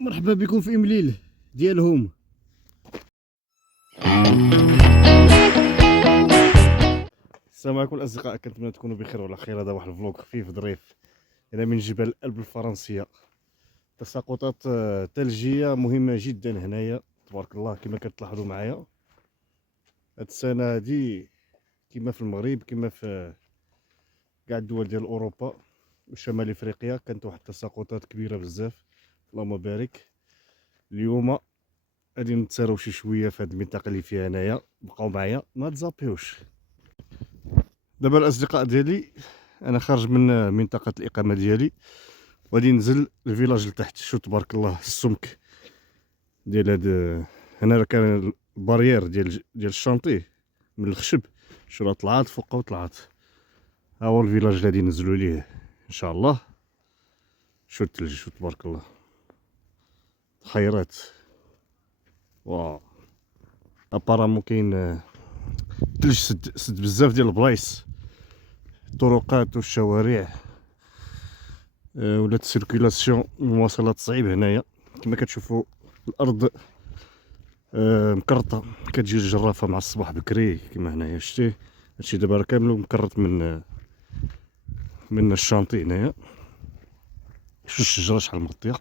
مرحبا بكم في إمليل ديالهم. السلام عليكم الأصدقاء، كنتمنى تكونوا بخير وعلى خير. هذا واحد الفلوق خفيف ظريف هنا من جبال الألب الفرنسية. تساقطات ثلجية مهمة جدا هنايا تبارك الله كما كتلاحظوا معايا. هاد السنة هادي كما في المغرب كما في كاع الدول ديال أوروبا وشمال إفريقيا كانت واحد التساقطات كبيرة بزاف. اللهم بارك. اليوم غادي نتساراو شي شويه في هاد المنطقه اللي فيها هنايا. بقاو معايا ما تزابيوش. دابا الاصدقاء ديالي انا خارج من منطقه الاقامه ديالي وغادي ننزل الفيلاج لتحت. شو تبارك الله السمك ديال هاد هنا راه كان البارير ديال الشانطي من الخشب. شو راه طلعت فوق وطلعت. ها هو الفيلاج اللي غادي ننزلوا ليه ان شاء الله. شو الثلج شو تبارك الله خيرات. واو ابارامون كاين الثلج سد بزاف ديال البلايص، الطرقات والشوارع. ولات السيركيلاسيون المواصلات صعيب هنايا كما كتشوفوا. الارض مكرطه، كتجي الجرافه مع الصباح بكري كما هنايا شتي. هادشي دابا راه كامل مكرط من الشانطي هنايا. شوف الشجره شحال مغطيه.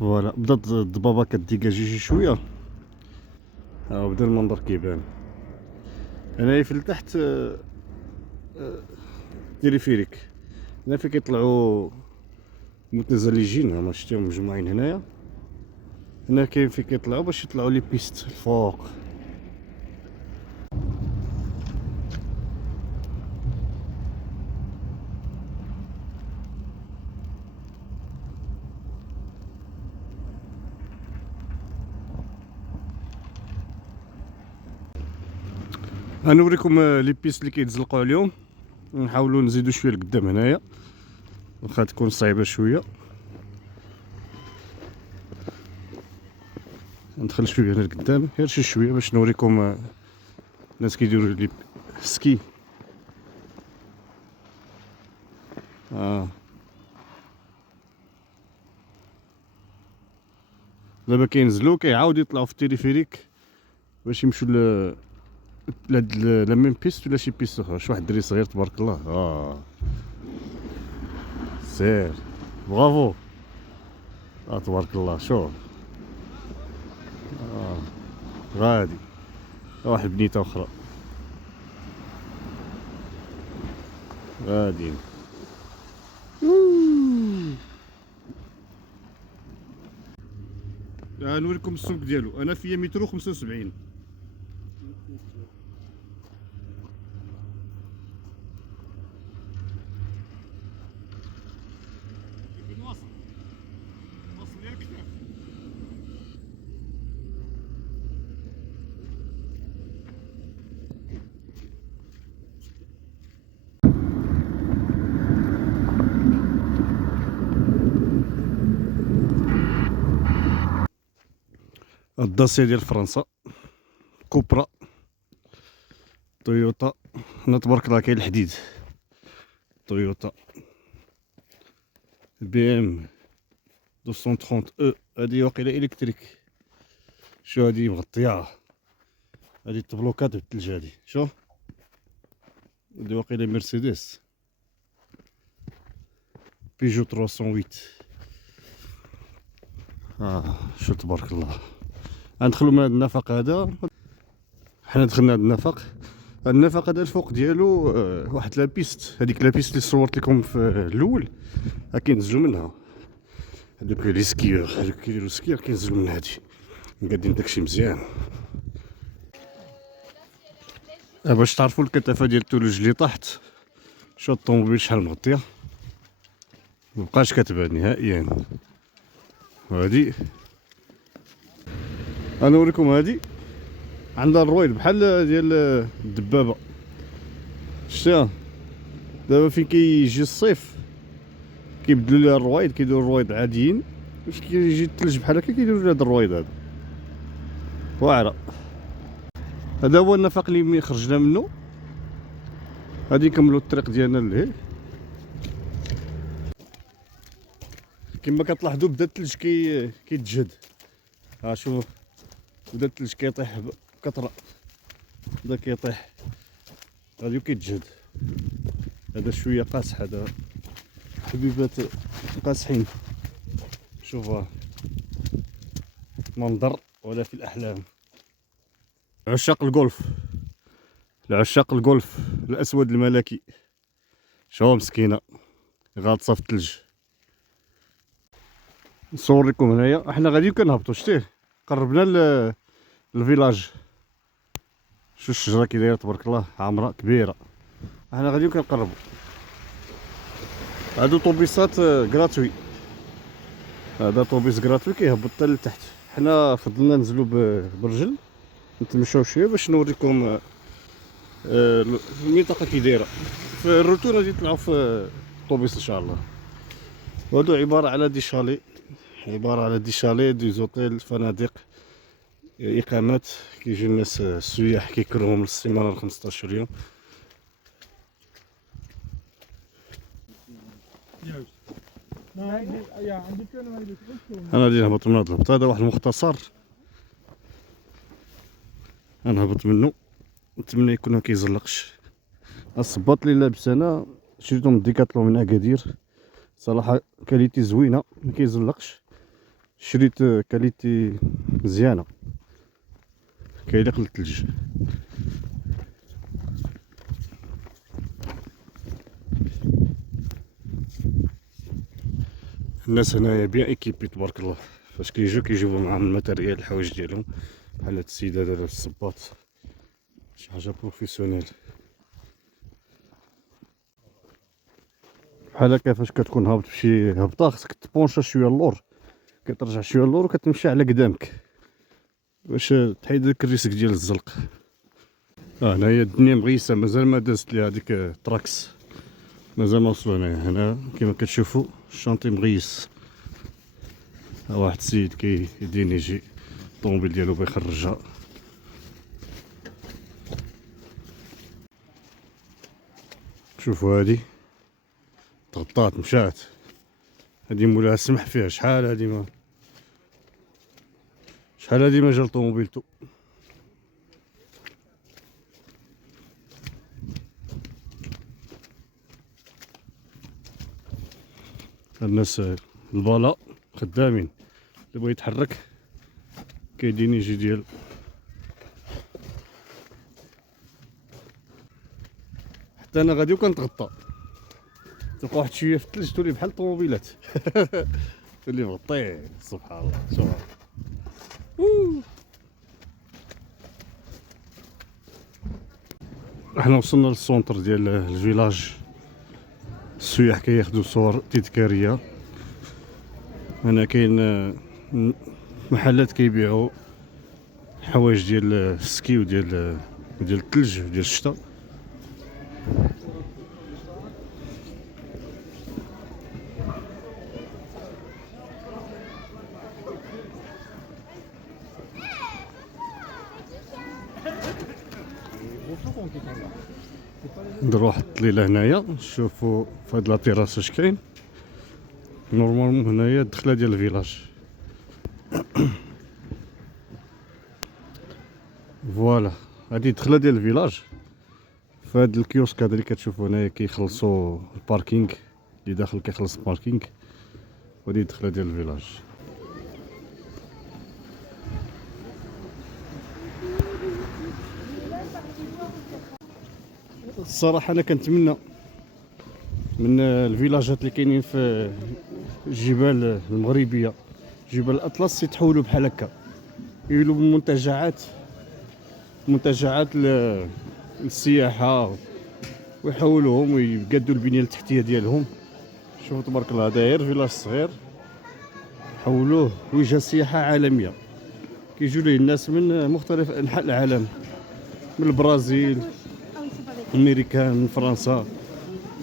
فوالا بدات الضبابه كديكاجي شي شويه. ها بدا المنظر كيبان هنايا في التحت. تيليفيريك هنا فين كيطلعوا متزلجين، هما شتيهم مجموعين هنايا. هنا كاين فين كيطلعوا باش يطلعوا لي بيست الفوق. غنوريكم لي بيست اللي كيتزلقوا عليهم. نحاولوا نزيدوا شويه لقدام هنايا واخا تكون صعيبه شويه. ندخل شويه هنا لقدام غير شي شويه باش نوريكم الناس كيديروا لي سكي. دابا كينزلوا كيعاودوا يطلعوا في التليفيريك باش يمشوا لهاد لا ميم بيست ولا شي بيست اخرى. شي واحد الدري صغير تبارك الله. سير برافو. تبارك الله. شوف غادي واحد بنيته اخرى غاديين. نوريكم السمك ديالو. انا فيا متر 75. الداسيا ديال فرنسا، كوبرا، تويوتا. هنا تبارك الله كاين الحديد. تويوتا، بي ام 230 او. هادي واقيلا الكتريك. شو هادي مغطيه. هادي التبلوكات بالثلج هادي. شوف هادي واقيلا مرسيدس بيجو 308. شو تبارك الله. غندخلو من هاد النفق هذا. حنا دخلنا هاد النفق. هاد النفق هذا الفوق ديالو واحد لابيست. هذيك لابيست اللي صورت لكم في الاول كينزلوا منها. هادوك لي سكيور هادوك كيديروا سكيور كينزلوا من هادي مقادين داكشي مزيان. باش تعرفوا الكثافه ديال الثلوج اللي طاحت. شو الطوموبيل شحال مغطيه مبقاش كتبان نهائيا. وهادي غنوريكم. هادي عندها الرويد بحال ديال الدبابه شتيها. دابا فين كيجي الصيف كيبدلوا ليها الرويد كيديروا الرويد عاديين. باش كيجي الثلج بحال هكا كيديروا لها هاد الرويد هذا واعره. هذا هو النفق اللي خرجنا منه. غادي نكملوا الطريق ديالنا لهيه. كما كتلاحظوا بدا الثلج كيتجهد. ها شوف بدا الثلج كيطيح بكثره، بدا كيطيح غادي كيتجهد. هذا شويه قاصح، هذا حبيبات قاصحين. شوفوا منظر ولا في الاحلام. عشاق الجولف، العشاق الجولف الاسود الملكي، شوف مسكينه غاطسه في الثلج. نصوركم هنايا احنا غاديين كنهبطوا. شتيه قربنا للفيلاج. شوف الشجره كي دايره تبارك الله، عامره كبيره. احنا غاديين كنقربوا. هادو طوبيسات غراتوي، هذا طوبيس غراتوي كيهبط حتى لتحت. حنا فضلنا ننزلوا بالرجل نتمشاو شويه باش نوريكم المنطقه كي دايره. في الروتور غادي نطلعوا في الطوبيس ان شاء الله. وهادو عباره على دي شالي، عباره على دي شالي، دي زوتيل، فنادق، اقامات. كيجي الناس السياح كيكرههم للسيمانه 15 يوم. انا غادي نهبط من هذا الهبط. هذا واحد المختصر غنهبط منه، نتمنى يكون ما كيزلقش. الصباط اللي لابس انا شريتهم من ديكاتلون من اكادير، صراحه كاليتي زوينه ما كيزلقش. شريت كاليتي مزيانه كيليق للثلج. الناس هنايا بيان ايكيبي تبارك الله. فاش كيجيبوا معاهم الماتيريال الحوايج ديالهم، بحال هاد السيد هذا لابس الصباط، شي حاجه بروفيسيونيل. بحال هكا فاش كتكون هابط فشي هبطه خصك تبونشا شويه اللور، كترجع شويه اللور وكتمشي على قدامك باش تحيد داك الريسك ديال الزلق. هنايا الدنيا مغيسه، مازال ما دازت ليها هذيك التراكس، مازال ما وصلوا هنا كما كتشوفوا الشانطي مغيس. واحد السيد كيدينيجي الطوموبيل ديالو بيخرجها. شوفوا هادي تغطات مشات، هادي مولاها سمح فيها. شحال هادي ما جا لطوموبيلتو. الناس البالا خدامين، اللي بغى يتحرك كيدينيجي ديالو. حتى انا غادي وكنتغطى، تلقى واحد شويه في الثلج تولي بحال الطوموبيلات تولي مغطي. سبحان الله. شوف احنا وصلنا للسونتر ديال الفيلاج. السياح كياخدوا صور تذكاريه. هنا كاين محلات كيبيعوا حوايج ديال السكي وديال الثلج وديال الشتاء. نديرو واحد الطليله هنايا نشوفوا في هاد لاطيراس اش كاين. نورمالمون هنايا الدخله ديال الفيلاج. فوالا هادي الدخله ديال الفيلاج. فهاد الكيوسك هذا اللي كتشوفوا هنايا كيخلصوا الباركينغ، اللي داخل كيخلص الباركينغ. وهادي الدخله ديال الفيلاج. الصراحه انا كنتمنى من الفيلاجات اللي كاينين في الجبال المغربيه، جبال الاطلس، يتحولوا بحال هكا، يولوا منتجعات للسياحه، ويحولوهم ويقادوا البنيه التحتيه ديالهم. شوفوا تبارك الله، داير فيلاج صغير حولوه وجهه سياحه عالميه. كيجيو ليه الناس من مختلف انحاء العالم، من البرازيل، امريكان، من فرنسا،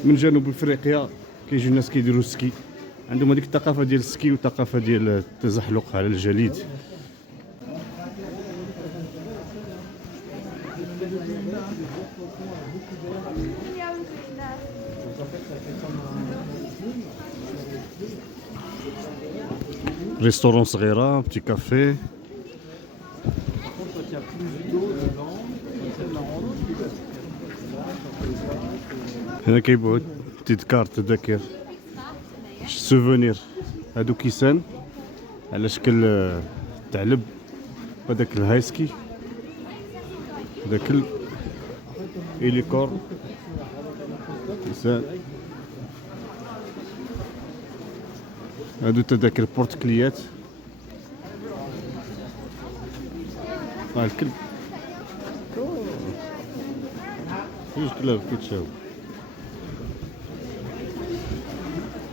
من جنوب افريقيا. كيجيو الناس كيديروا السكي، عندهم هذيك الثقافه ديال السكي والثقافه ديال التزحلق على الجليد. ريستورون صغيره، بتي كافي. هنا كيبيعو تذكار، تذاكر، سوفونير. هادو كيسان على شكل ثعلب، هذاك الهايسكي، هذاك الهيليكور كيسان. هادو تذاكر بورتكليات. الكلب، جوج كلاب كيتشاو.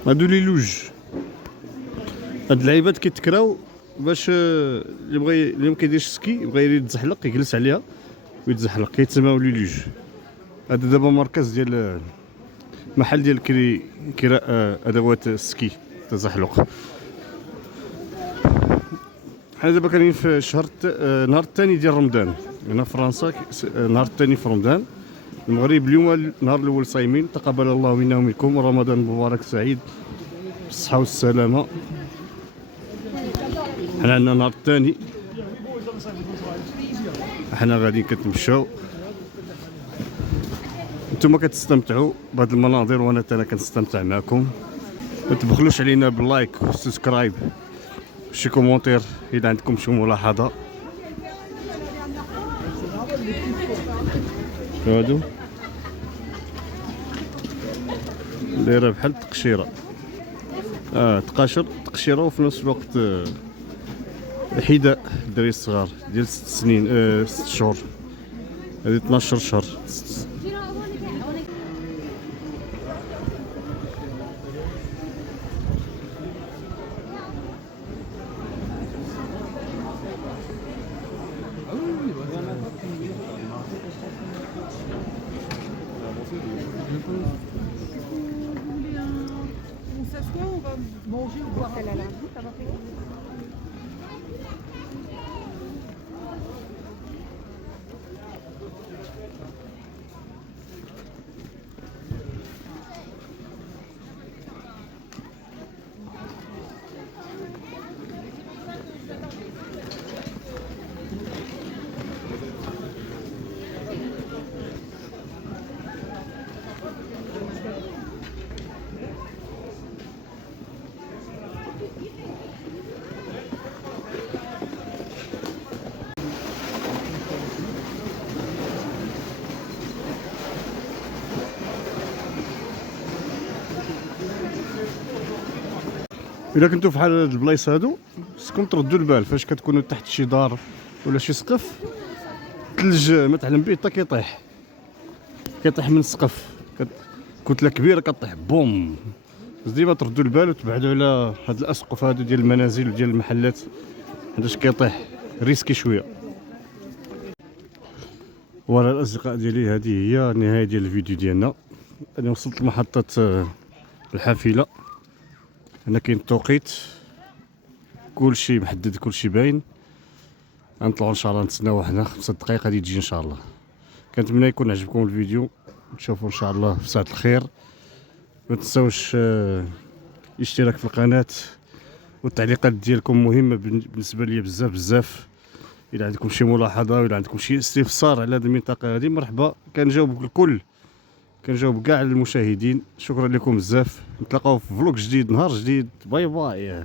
هادو لي لوج. هاد اللعيبات كيتكراو باش اللي ما كيديرش سكي يبغى يتزحلق يجلس عليها ويتزحلق، كيتسماو لي لوج. هذا دابا مركز ديال محل ديال كراء ادوات السكي تزحلق. حنا دابا كاينين في شهر نهار الثاني ديال رمضان هنا في فرنسا. نهار الثاني في رمضان. المغرب اليوم النهار الاول صايمين، تقبل الله منا ومنكم رمضان مبارك سعيد بالصحه والسلامه. حنا عندنا نهار الثاني، حنا غادي كنتمشاو، نتوما كتستمتعوا بهاد المناظر وانا حتى انا كنستمتع معكم. ما تبخلوش علينا باللايك والسبسكرايب وشي كومونتير اذا عندكم شي ملاحظه. هادو دايره بحال التقشيره، تقشيره وفي نفس الوقت حذاء الدراري الصغار ديال 6 سنين، 6 شهور. هذه 12 شهر. On s'assoit, on va manger ou boire. Elle a l'air vite, ça va faire. الا كنتو فحال هاد البلايص هادو خصكم تردوا البال فاش كتكونوا تحت شي دار ولا شي سقف، الثلج ما تعلم به حتى كيطيح من السقف، كتله كبيره كطيح بوم. بس ديما تردوا البال وتبعدوا على هاد الاسقف هادو ديال المنازل وديال المحلات، هاداش كيطيح ريسكي شويه. ولا الاصدقاء ديالي، هذه هي النهايه ديال الفيديو ديالنا. انا وصلت لمحطه الحافله. هنا كاين التوقيت، كلشي محدد، كلشي باين. غنطلعو ان شاء الله، نتسناو حنا 5 دقائق غادي تجي ان شاء الله. كنتمنى يكون عجبكم الفيديو، نشوفوا ان شاء الله في ساعه الخير. ما تنساوش الاشتراك في القناه، والتعليقات ديالكم مهمه بالنسبه لي بزاف بزاف. اذا عندكم شي ملاحظه ولا عندكم شي استفسار على هذه المنطقه هذه، مرحبا، كنجاوب الكل، كنجاوب كاع المشاهدين. شكرا لكم بزاف، نتلاقاو في فلوق جديد نهار جديد. باي باي.